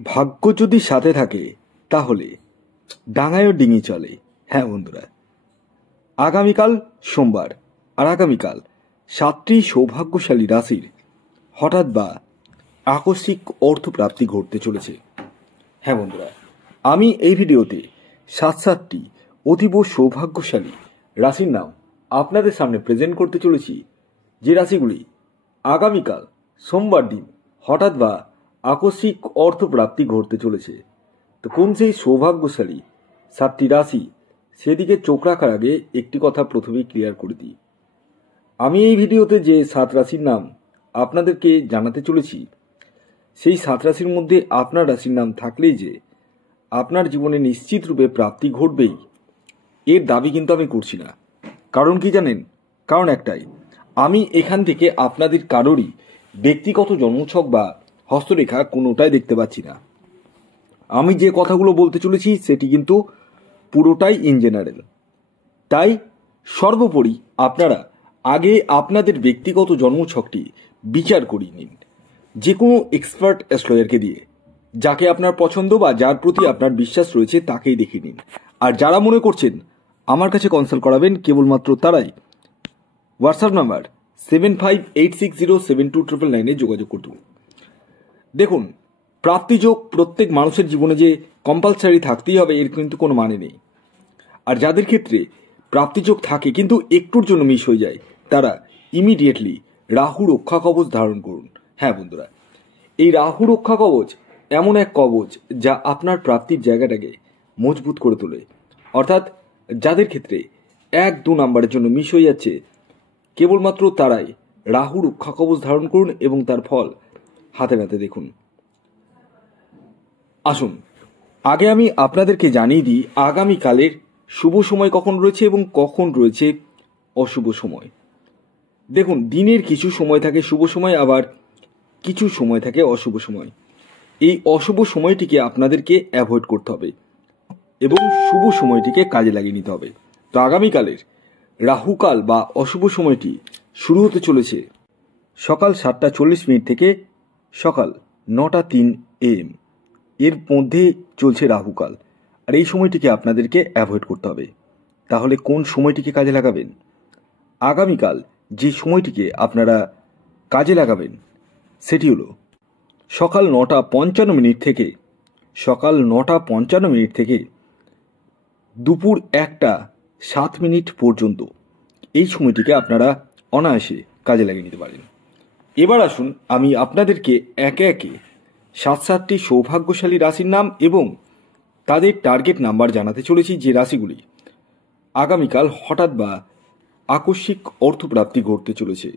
ভাগ্য যদি সাথে থাকে তাহলে ডাঙায়ও ডিঙি চলে। হ্যাঁ বন্ধুরা, আগামীকাল সোমবার আর আগামীকাল 7টি সৌভাগ্যশালী রাশির হঠাৎ বা আকস্মিক অর্থপ্রাপ্তি ঘটতে চলেছে। হ্যাঁ বন্ধুরা, আমি এই ভিডিওতে 7টি অতীব সৌভাগ্যশালী রাশির নাম আপনাদের সামনে প্রেজেন্ট করতে চলেছি, যে রাশিগুলি আগামীকাল সোমবার দিন হঠাৎ বা আকস্মিক অর্থপ্রাপ্তি ঘটতে চলেছে। তো কোন সেই সৌভাগ্যশালী 7টি রাশি, সেদিকে চোখ রাখার আগে একটি কথা প্রথমেই ক্লিয়ার করে দিই। আমি এই ভিডিওতে যে 7 রাশির নাম আপনাদেরকে জানাতে চলেছি, সেই 7 রাশির মধ্যে আপনার রাশির নাম থাকলেই যে আপনার জীবনে নিশ্চিত রূপে প্রাপ্তি ঘটবেই, এর দাবি কিন্তু আমি করছি না। কারণ কি জানেন? কারণ একটাই, আমি এখান থেকে আপনাদের কারোরই ব্যক্তিগত জন্মছক বা হস্তরেখা কোনোটাই দেখতে পাচ্ছি না। আমি যে কথাগুলো বলতে চলেছি সেটি কিন্তু পুরোটাই ইন জেনারেল। তাই সর্বোপরি আপনারা আগে আপনাদের ব্যক্তিগত জন্মছকটি বিচার করিয়ে নিন, যে কোনো এক্সপার্ট অ্যাস্ট্রোলজারকে দিয়ে। যাকে আপনার পছন্দ বা যার প্রতি আপনার বিশ্বাস রয়েছে তাকেই দেখে নিন। আর যারা মনে করছেন আমার কাছে কনসাল্ট করাবেন, কেবলমাত্র তারাই হোয়াটসঅ্যাপ নাম্বার 7586072999 যোগাযোগ করুন। দেখুন, প্রাপ্তিযোগ প্রত্যেক মানুষের জীবনে যে কম্পালসারি থাকতেই হবে এর কিন্তু কোনো মানে নেই। আর যাদের ক্ষেত্রে প্রাপ্তিযোগ থাকে কিন্তু একটুর জন্য মিস হয়ে যায়, তারা ইমিডিয়েটলি রাহু রক্ষা কবচ ধারণ করুন। হ্যাঁ বন্ধুরা, এই রাহু রক্ষা কবচ এমন এক কবচ যা আপনার প্রাপ্তির জায়গাটাকে মজবুত করে তোলে। অর্থাৎ যাদের ক্ষেত্রে 1-2 নাম্বারের জন্য মিস হয়ে যাচ্ছে, কেবলমাত্র তারাই রাহু রক্ষা কবচ ধারণ করুন এবং তার ফল হাতে নাতে দেখুন। আসুন আগে আমি আপনাদেরকে জানিয়ে দিই আগামীকালের শুভ সময় কখন রয়েছে এবং কখন রয়েছে অশুভ সময়। দেখুন, দিনের কিছু সময় থাকে শুভ সময়, আবার কিছু সময় থাকে অশুভ সময়। এই অশুভ সময়টিকে আপনাদেরকে অ্যাভয়েড করতে হবে এবং শুভ সময়টিকে কাজে লাগিয়ে নিতে হবে। তো আগামীকালের রাহুকাল বা অশুভ সময়টি শুরু হতে চলেছে সকাল 7:40 থেকে সকাল 9:03 AM। এর মধ্যে চলছে রাহুকাল, আর এই সময়টিকে আপনাদেরকে অ্যাভয়েড করতে হবে। তাহলে কোন সময়টিকে কাজে লাগাবেন? আগামীকাল যে সময়টিকে আপনারা কাজে লাগাবেন সেটি হলো সকাল 9:55 থেকে দুপুর 1:07 পর্যন্ত। এই সময়টিকে আপনারা অনায়াসে কাজে লাগিয়ে নিতে পারেন। এবার আসুন আমি আপনাদেরকে একে একে 7টি সৌভাগ্যশালী রাশির নাম এবং তাদের টার্গেট নাম্বার জানাতে চলেছি, যে রাশিগুলি আগামীকাল হঠাৎ বা আকস্মিক অর্থপ্রাপ্তি ঘটতে চলেছে।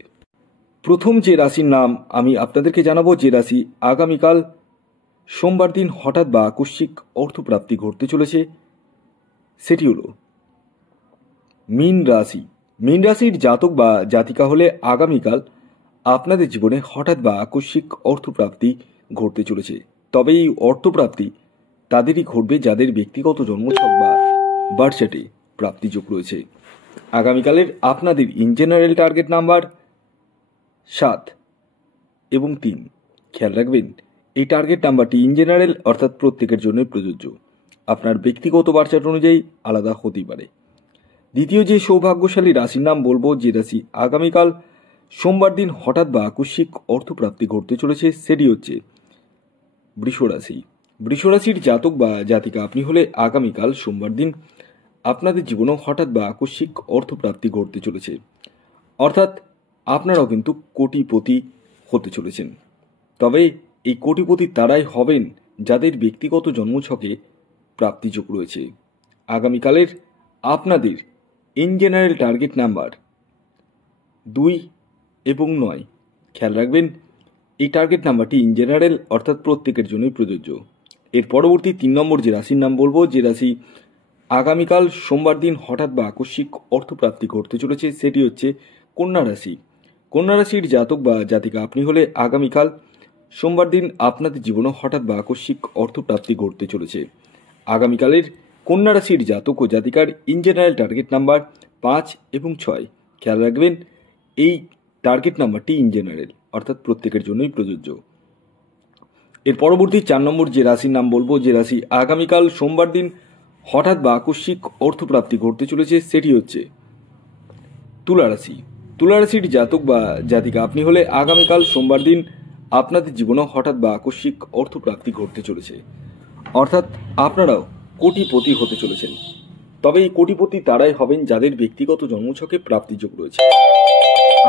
প্রথম যে রাশির নাম আমি আপনাদেরকে জানাবো, যে রাশি আগামীকাল সোমবার দিন হঠাৎ বা আকস্মিক অর্থপ্রাপ্তি ঘটতে চলেছে, সেটি হলো মীন রাশি। মীন রাশির জাতক বা জাতিকা হলে আগামীকাল আপনাদের জীবনে হঠাৎ বা আকস্মিক অর্থপ্রাপ্তি ঘটতে চলেছে। তবে এই অর্থপ্রাপ্তি তাদেরই ঘটবে যাদের ব্যক্তিগত জন্মছক বা বার্থ চার্টে প্রাপ্তিযোগ রয়েছে। আগামীকালের আপনাদের ইন জেনারেল টার্গেট নাম্বার 7 এবং 3। খেয়াল রাখবেন, এই টার্গেট নাম্বারটি ইন জেনারেল অর্থাৎ প্রত্যেকের জন্যই প্রযোজ্য। আপনার ব্যক্তিগত বার্থ চার্ট অনুযায়ী আলাদা হতেই পারে। দ্বিতীয় যে সৌভাগ্যশালী রাশির নাম বলবো, যে রাশি আগামীকাল সোমবার দিন হঠাৎ বা আকস্মিক অর্থপ্রাপ্তি ঘটতে চলেছে, সেটি হচ্ছে বৃষ রাশি। বৃষ রাশির জাতক বা জাতিকা আপনি হলে আগামীকাল সোমবার দিন আপনাদের জীবনেও হঠাৎ বা আকস্মিক অর্থপ্রাপ্তি ঘটতে চলেছে। অর্থাৎ আপনারাও কিন্তু কোটিপতি হতে চলেছেন। তবে এই কোটিপতি তারাই হবেন যাদের ব্যক্তিগত জন্মছকে প্রাপ্তিযোগ রয়েছে। আগামীকালের আপনাদের ইন জেনারেল টার্গেট নাম্বার 2 এবং 9। খেয়াল রাখবেন, এই টার্গেট নাম্বারটি ইন জেনারেল অর্থাৎ প্রত্যেকের জন্যই প্রযোজ্য। এর পরবর্তী 3 নম্বর যে রাশির নাম বলবো, যে রাশি আগামীকাল সোমবার দিন হঠাৎ বা আকস্মিক অর্থপ্রাপ্তি ঘটতে চলেছে, সেটি হচ্ছে কন্যা রাশি। কন্যা রাশির জাতক বা জাতিকা আপনি হলে আগামীকাল সোমবার দিন আপনাদের জীবনে হঠাৎ বা আকস্মিক অর্থপ্রাপ্তি ঘটতে চলেছে। আগামীকালের কন্যা রাশির জাতক ও জাতিকার ইন জেনারেল টার্গেট নাম্বার 5 এবং 6। খেয়াল রাখবেন, এই টার্গেট নাম্বারটি ইন জেনারেল অর্থাৎ প্রত্যেকের জন্যই প্রযোজ্য। এর পরবর্তী 4 নম্বর যে রাশির নাম বলবো, যে রাশি আগামীকাল সোমবার দিন হঠাৎ বা আকস্মিক অর্থপ্রাপ্তি ঘটতে চলেছে, সেটি হচ্ছে তুলা রাশি। তুলা রাশির জাতক বা জাতিকা আপনি হলে আগামীকাল সোমবার দিন আপনাদের জীবনে হঠাৎ বা আকস্মিক অর্থপ্রাপ্তি ঘটতে চলেছে, অর্থাৎ আপনারাও কোটিপতি হতে চলেছেন। তবে এই কোটিপতি তারাই হবেন যাদের ব্যক্তিগত জন্মছকে প্রাপ্তিযোগ রয়েছে।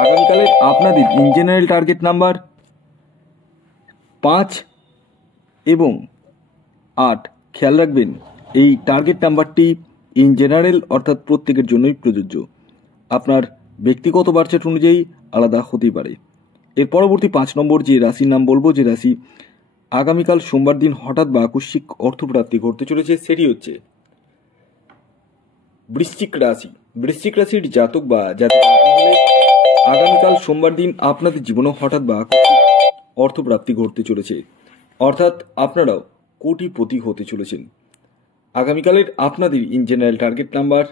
আগামীকালের আপনাদের ইন জেনারেল টার্গেট নাম্বার 5 এবং 8। খেয়াল রাখবেন এই টার্গেট নাম্বারটি ইন জেনারেল অর্থাৎ প্রত্যেকের জন্যই প্রযোজ্য, আপনার ব্যক্তিগত বার্চার্ট অনুযায়ী আলাদা হতেই পারে। এর পরবর্তী 5 নম্বর যে রাশির নাম বলবো, যে রাশি আগামীকাল সোমবার দিন হঠাৎ বা আকস্মিক অর্থপ্রাপ্তি ঘটতে চলেছে, সেটি হচ্ছে বৃশ্চিক রাশি। বৃশ্চিক রাশির জাতক বা জাতিকা আগামীকাল সোমবার দিন আপনাদের জীবনে হঠাৎ বা আকস্মিক অর্থপ্রাপ্তি ঘটতে চলেছে, অর্থাৎ আপনারাও কোটিপতি হতে চলেছেন। আগামীকালের আপনাদের ইন জেনারেল টার্গেট নাম্বার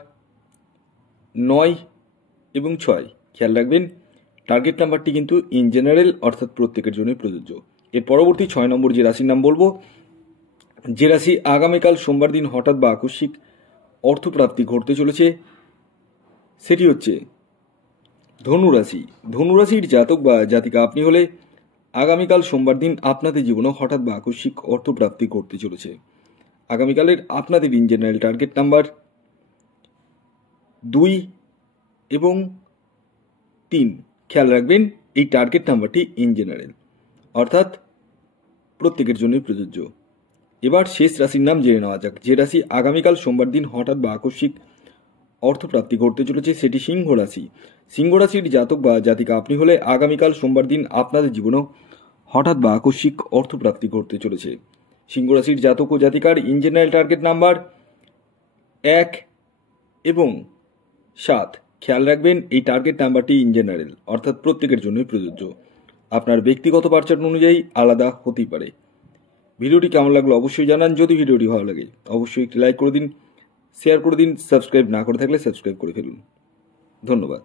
9 এবং 6। খেয়াল রাখবেন টার্গেট নাম্বারটি কিন্তু ইন জেনারেল অর্থাৎ প্রত্যেকের জন্যই প্রযোজ্য। এর পরবর্তী 6 নম্বর যে রাশির নাম বলবো, যে রাশি আগামীকাল সোমবার দিন হঠাৎ বা আকস্মিক অর্থপ্রাপ্তি ঘটতে চলেছে, সেটি হচ্ছে ধনুরাশি। ধনুরাশির জাতক বা জাতিকা আপনি হলে আগামীকাল সোমবার দিন আপনাদের জীবনে হঠাৎ বা আকস্মিক অর্থপ্রাপ্তি ঘটতে চলেছে। আগামীকালের আপনাদের ইন জেনারেল টার্গেট নাম্বার 2 এবং 3। খেয়াল রাখবেন এই টার্গেট নাম্বারটি ইন জেনারেল অর্থাৎ প্রত্যেকের জন্যই প্রযোজ্য। এবার শেষ রাশির নাম জেনে নেওয়া যাক, যে রাশি আগামীকাল সোমবার দিন হঠাৎ বা আকস্মিক অর্থপ্রাপ্তি ঘটতে চলেছে, সেটি সিংহ রাশি। সিংহ রাশির জাতক বা জাতিকা আপনি হলে আগামীকাল সোমবার দিন আপনাদের জীবনেও হঠাৎ বা আকস্মিক অর্থপ্রাপ্তি ঘটতে চলেছে। সিংহ রাশির জাতক ও জাতিকার ইন জেনারেল টার্গেট নাম্বার 1 এবং 7। খেয়াল রাখবেন এই টার্গেট নাম্বারটি ইন জেনারেল অর্থাৎ প্রত্যেকের জন্যই প্রযোজ্য, আপনার ব্যক্তিগত বার্চার্ট অনুযায়ী আলাদা হতেই পারে। ভিডিওটি কেমন লাগলো অবশ্যই জানান। যদি ভিডিওটি ভালো লাগে অবশ্যই একটি লাইক করে দিন, শেয়ার করে দিন, সাবস্ক্রাইব না করে থাকলে সাবস্ক্রাইব করে ফেলুন। ধন্যবাদ।